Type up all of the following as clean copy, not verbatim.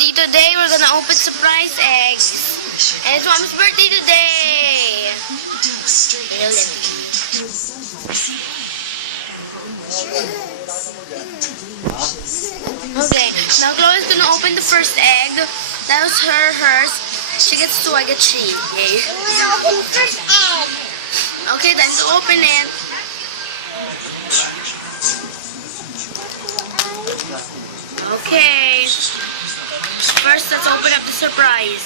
birthday today. We're gonna open surprise eggs. And it's Mom's birthday today. Okay, now Chloe's gonna open the first egg. That was hers. She gets 2, I get 3. Yay. I'm gonna open the first egg. Okay, then to open it. Okay. First, let's open up the surprise.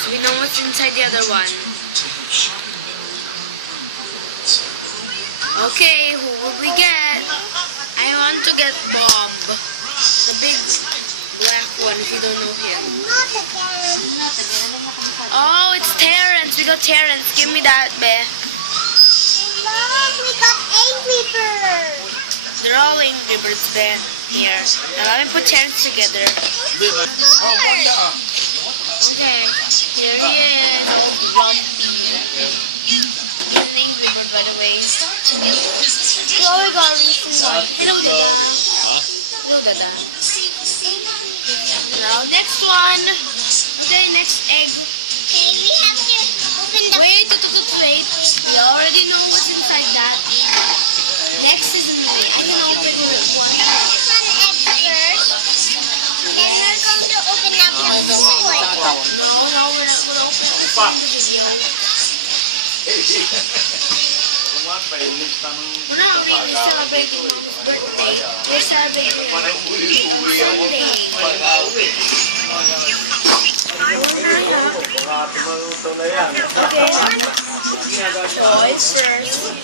So we know what's inside the other one. Okay, who will we get? I want to get Bob. The big black one, if you don't know him. Not again. Oh, it's Terrence. We got Terrence. Give me that, be. Mom, we got Angry Birds. They're all Angry Birds, be. Here. Now let me put Terrence together. Okay. Here he is. He's an Angry Bird, by the way. Chloe got a recent one. Hello, Dada. Hello, Dada. Now, next one. Okay, next egg. Okay, we have to open the... Wait. We already know what's inside that. Next is me. I can open this one. This one egg first. Then we're going to open up the blue one. No, we're not going to open this one in the video. We're not really celebrating Mom's birthday. We're celebrating Toys first.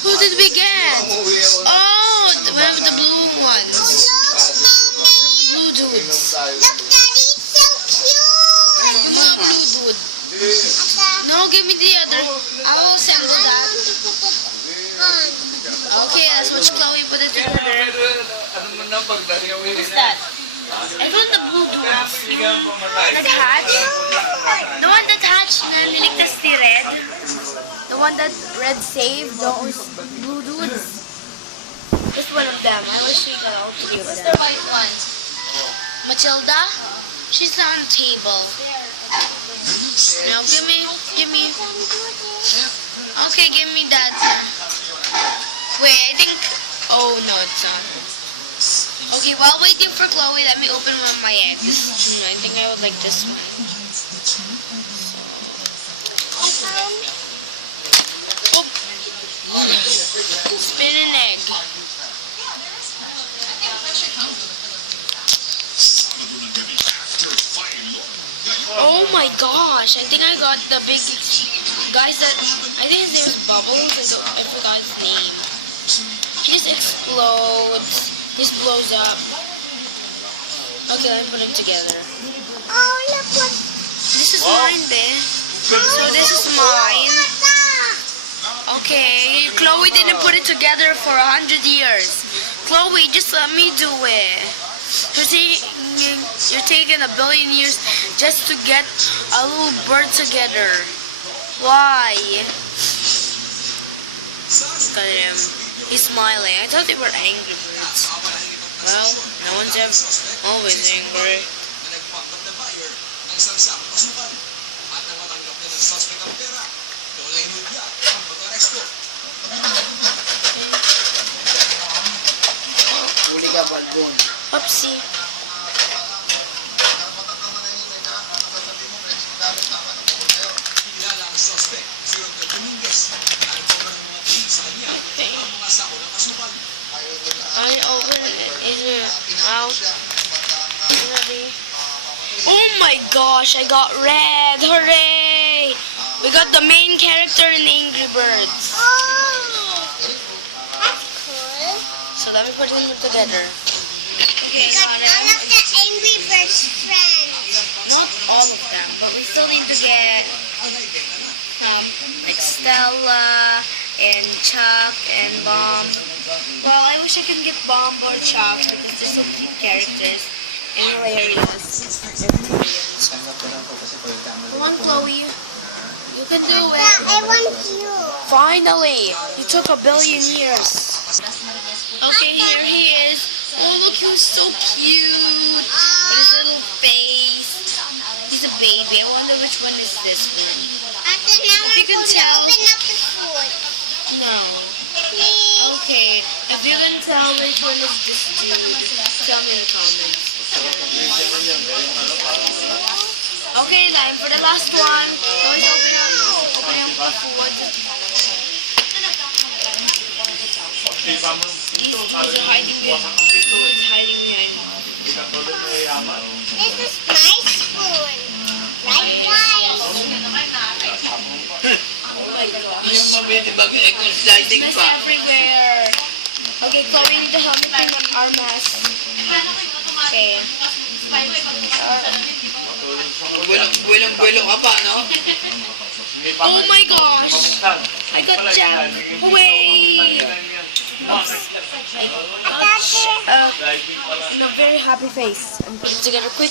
Who did we get? Oh, we have the blue ones. The blue dudes. Look, Daddy, it's so cute. Blue dude. No, give me the other. I will assemble that. Okay, let's watch Chloe put it together. Who's that? I found the blue dudes. That hatch. The one that hatched na niligtas ni Red. The one that Red saved. Those blue dudes. Just one of them. I wish we got all 3 of them. What's the white one? Matilda? She's on the table. Now give me. Okay, give me that. Wait, I think. Oh no, it's not. Okay, while waiting for Chloe, let me open one of my eggs. I think I would like this one. Oh. Spin an egg. Oh my gosh, I think I got the big guys that, I think his name is Bubbles, I forgot his name. He just explodes, he just blows up. Okay, let me put them together. Oh, look what... This is mine, babe. So this is mine. Okay, Chloe didn't put it together for 100 years. Chloe, just let me do it. You're taking 1 billion years just to get a little bird together. Why? Look at him. He's smiling. I thought they were angry birds. Well, no one's always angry. Oopsie. I open it. Is it out? Ready? Oh my gosh, I got Red. Hooray! We got the main character in Angry Birds. Oh, that's cool. So let me put them together. Okay, Got all of the Angry Birds friends. Not all of them, but we still need to get like Stella and Chuck and Bomb. Well, I wish I could get Bomb or Chuck because they're so cute characters and hilarious. Come on, Chloe. You can do Papa, it. I want you. Finally! You took a billion years. Okay, here he is. Oh, look, he was so cute. With his little face. He's a baby. I wonder which one is this one. Ate, now You we're can going to tell. open up the food. No. Please. Okay, if you can tell which one is this dude, tell me in the comments. Okay, time for the last one. Guys, open up the food. He's hiding behind. This is my spoon. Right, guys? Oh my gosh. Sliding Mess pa. everywhere. Okay, Chloe, we need to help me clean up our mess. Okay. Buwelong ka pa, no? Oh my gosh! I got jammed away! Oops. I'm a very happy face. I'm putting together quick.